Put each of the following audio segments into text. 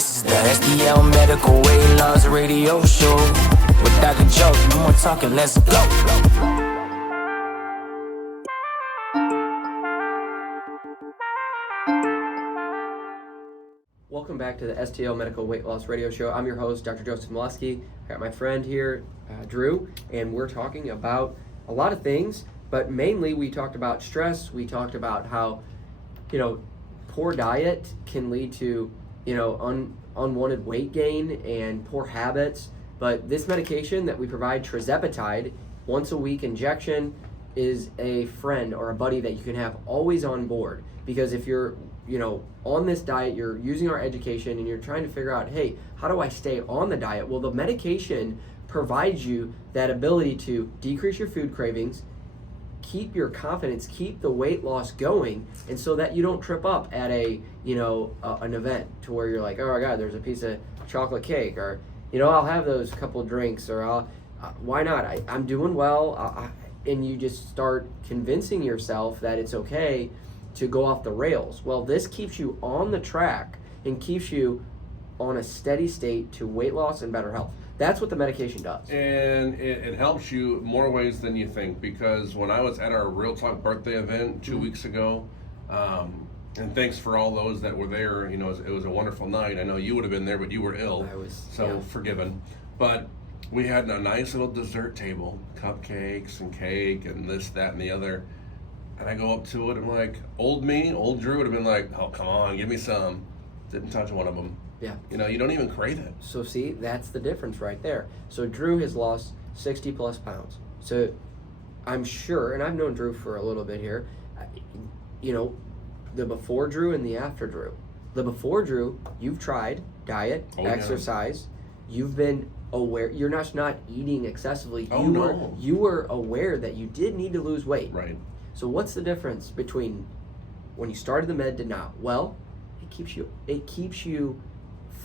This is the STL Medical Weight Loss Radio Show with Dr. Joe. No more talking, let's go. Welcome back to the STL Medical Weight Loss Radio Show. I'm your host, Dr. Joseph Moleski. I got my friend here, Drew, and we're talking about a lot of things, but mainly we talked about stress. We talked about how, poor diet can lead to, unwanted weight gain and poor habits. But this medication that we provide, tirzepatide, once a week injection, is a friend or a buddy that you can have always on board. Because if you're on this diet, you're using our education and you're trying to figure out, hey, how do I stay on the diet? Well, the medication provides you that ability to decrease your food cravings, keep your confidence, keep the weight loss going, and so that you don't trip up at an event to where you're like, oh my God, there's a piece of chocolate cake, or I'll have those couple drinks, or why not? I'm doing well, and you just start convincing yourself that it's okay to go off the rails. Well, this keeps you on the track and keeps you on a steady state to weight loss and better health. That's what the medication does. And it helps you more ways than you think, because when I was at our Real Talk birthday event 2 weeks ago, and thanks for all those that were there, it was a wonderful night. I know you would have been there, but you were ill. I was, forgiven. But we had a nice little dessert table, cupcakes and cake and this, that, and the other. And I go up to it, and I'm like, old Drew would have been like, oh, come on, give me some. Didn't touch one of them. Yeah. You don't even crave it. So see, that's the difference right there. So Drew has lost 60 plus pounds. So I'm sure, and I've known Drew for a little bit here, the before Drew and the after Drew. The before Drew, you've tried diet, exercise, you've been aware, you're not eating excessively. You were aware that you did need to lose weight. Right. So what's the difference between when you started the med to now? Well, it keeps you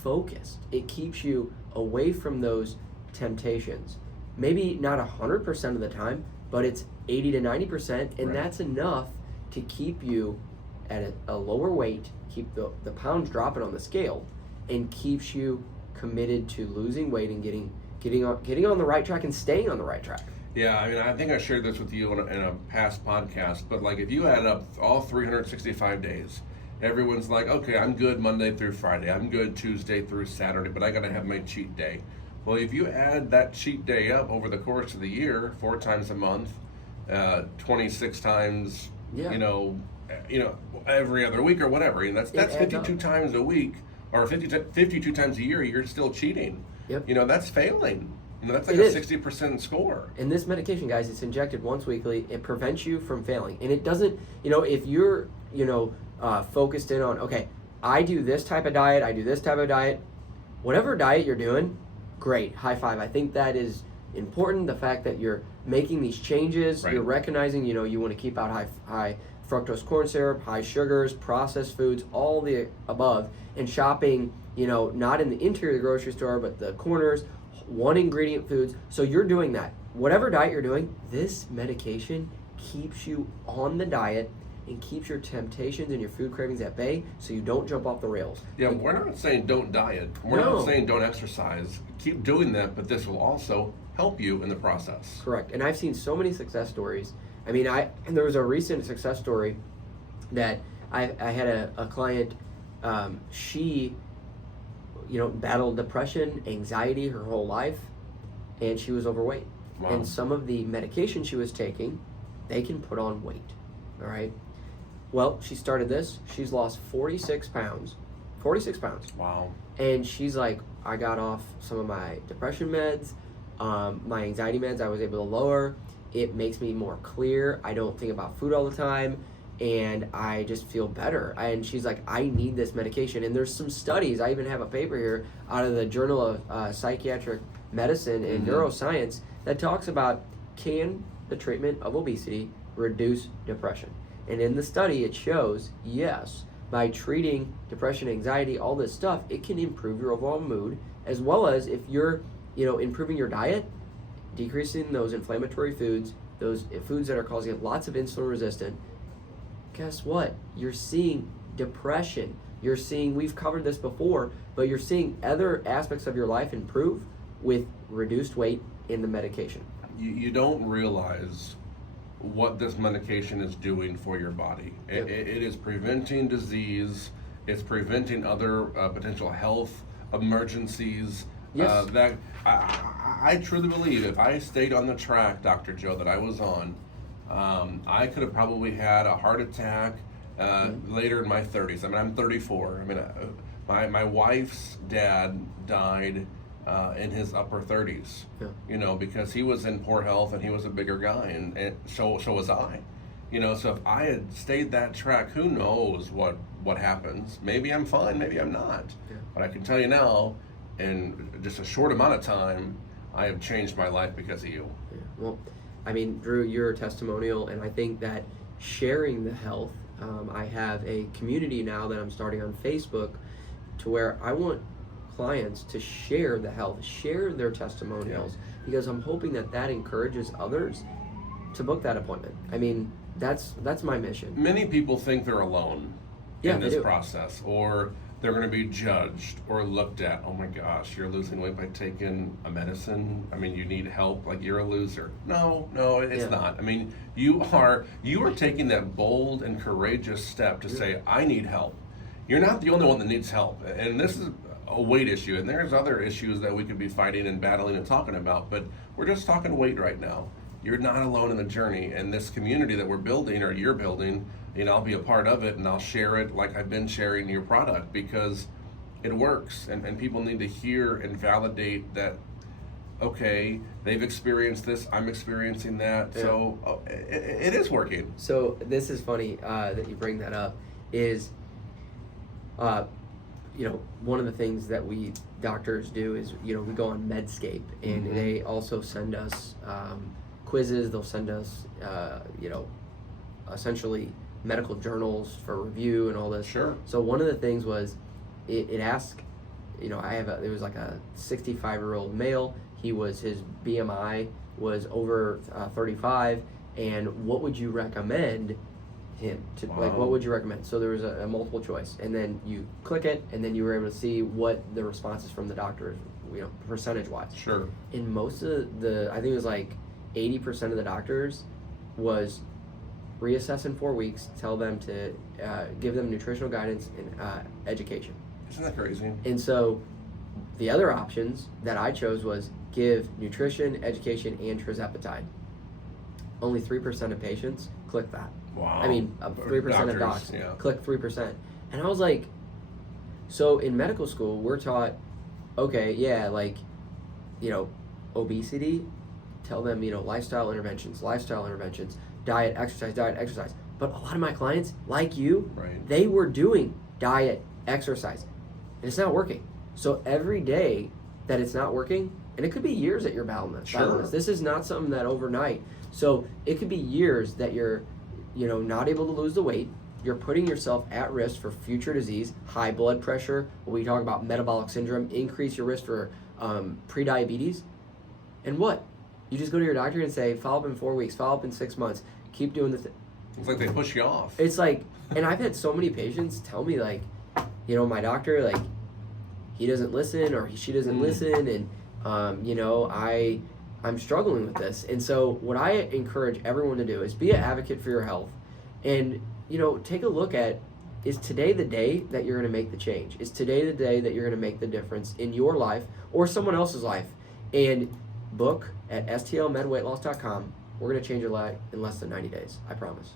focused. It keeps you away from those temptations. Maybe not 100% of the time, but it's 80 to 90%, and that's enough to keep you at a lower weight, keep the pounds dropping on the scale, and keeps you committed to losing weight and getting on the right track and staying on the right track. Yeah, I think I shared this with you in a past podcast, but if you add up all 365 days, everyone's like, okay, I'm good Monday through Friday, I'm good Tuesday through Saturday, but I gotta have my cheat day. Well, if you add that cheat day up over the course of the year, 4 times a month, 26 times, every other week or whatever, and that's 52 times a week, or 52 times a year, you're still cheating. Yep. That's failing. That's like a 60% score. And this medication, guys, it's injected once weekly. It prevents you from failing. And it doesn't, if you're, focused in on, okay, I do this type of diet, whatever diet you're doing, great, high five. I think that is important. The fact that you're making these changes, you're recognizing, you want to keep out high fructose corn syrup, high sugars, processed foods, all the above, and shopping, not in the interior of the grocery store, but the corners, one ingredient foods. So you're doing that. Whatever diet you're doing, this medication keeps you on the diet and keeps your temptations and your food cravings at bay so you don't jump off the rails. Yeah, we're not saying don't diet. We're not saying don't exercise. Keep doing that, but this will also help you in the process. Correct. And I've seen so many success stories. And there was a recent success story that I had a client, she battled depression, anxiety her whole life, and she was overweight. Wow. And some of the medication she was taking, they can put on weight, all right? Well, she started this. She's lost 46 pounds. 46 pounds. Wow. And she's like, I got off some of my depression meds, my anxiety meds I was able to lower. It makes me more clear. I don't think about food all the time, and I just feel better. And she's like, I need this medication. And there's some studies. I even have a paper here out of the Journal of Psychiatric Medicine and Neuroscience that talks about, can the treatment of obesity reduce depression? And in the study, it shows, yes, by treating depression, anxiety, all this stuff, it can improve your overall mood, as well as if you're, improving your diet, decreasing those inflammatory foods, those foods that are causing lots of insulin resistance. Guess what? You're seeing depression, You're seeing, we've covered this before, but you're seeing other aspects of your life improve with reduced weight in the medication. You don't realize what this medication is doing for your body. It is preventing disease. It's preventing other potential health emergencies. Yes. That I truly believe if I stayed on the track, Dr. Joe, that I was on, I could have probably had a heart attack later in my 30s. I mean, I'm 34. I mean, my wife's dad died in his upper 30s. Yeah. You know, because he was in poor health and he was a bigger guy, and so was I. You know, so if I had stayed that track, who knows what happens? Maybe I'm fine, maybe I'm not. Yeah. But I can tell you now, in just a short amount of time, I have changed my life because of you. Yeah. Well, I mean, Drew, you're a testimonial, and I think that sharing the health, I have a community now that I'm starting on Facebook to where I want clients to share the health, share their testimonials, because I'm hoping that encourages others to book that appointment. I mean, that's my mission. Many people think they're alone in they this do. process, or they're going to be judged or looked at. Oh my gosh, you're losing weight by taking a medicine. I mean, you need help. Like, you're a loser. No, it's not. I mean, you are taking that bold and courageous step to say, I need help. You're not the only one that needs help, and this is a weight issue, and there's other issues that we could be fighting and battling and talking about, but we're just talking weight right now. You're not alone in the journey, and this community that we're building, or you're building, you know, I'll be a part of it, and I'll share it like I've been sharing your product, because it works, and people need to hear and validate that, okay, they've experienced this, I'm experiencing that, so it is working. So this is funny that you bring that up, is you know, one of the things that we doctors do is, you know, we go on Medscape, and they also send us quizzes. They'll send us, you know, essentially medical journals for review and all this. Sure. So one of the things was, it asked, you know, there was like a 65-year-old male. His BMI was over 35, and what would you recommend him to, like, what would you recommend? So there was a multiple choice, and then you click it, and then you were able to see what the responses from the doctors, you know, percentage wise. Sure. And most of I think it was like 80% of the doctors was reassess in 4 weeks, tell them to give them nutritional guidance and education. Isn't that crazy? And so the other options that I chose was give nutrition, education, and tirzepatide. Only 3% of patients click that. Wow. I mean, 3% of docs click 3%. And I was like, so in medical school, we're taught, okay, yeah, like, you know, obesity, tell them, you know, lifestyle interventions, diet, exercise. But a lot of my clients, like you, they were doing diet, exercise, and it's not working. So every day that it's not working, and it could be years that you're battling this. Sure. This is not something that overnight. So it could be years that you're, you know, not able to lose the weight. You're putting yourself at risk for future disease, high blood pressure. We talk about metabolic syndrome, increase your risk for pre-diabetes. And what? You just go to your doctor and say, follow up in 4 weeks, follow up in 6 months, keep doing the thing. It's like they push you off. It's like, and I've had so many patients tell me, like, you know, my doctor, like, he doesn't listen, or she doesn't listen, and you know, I'm struggling with this. And so what I encourage everyone to do is be an advocate for your health, and, you know, take a look at, is today the day that you're going to make the change? Is today the day that you're going to make the difference in your life or someone else's life? And book at STLMedWeightLoss.com. We're going to change your life in less than 90 days. I promise.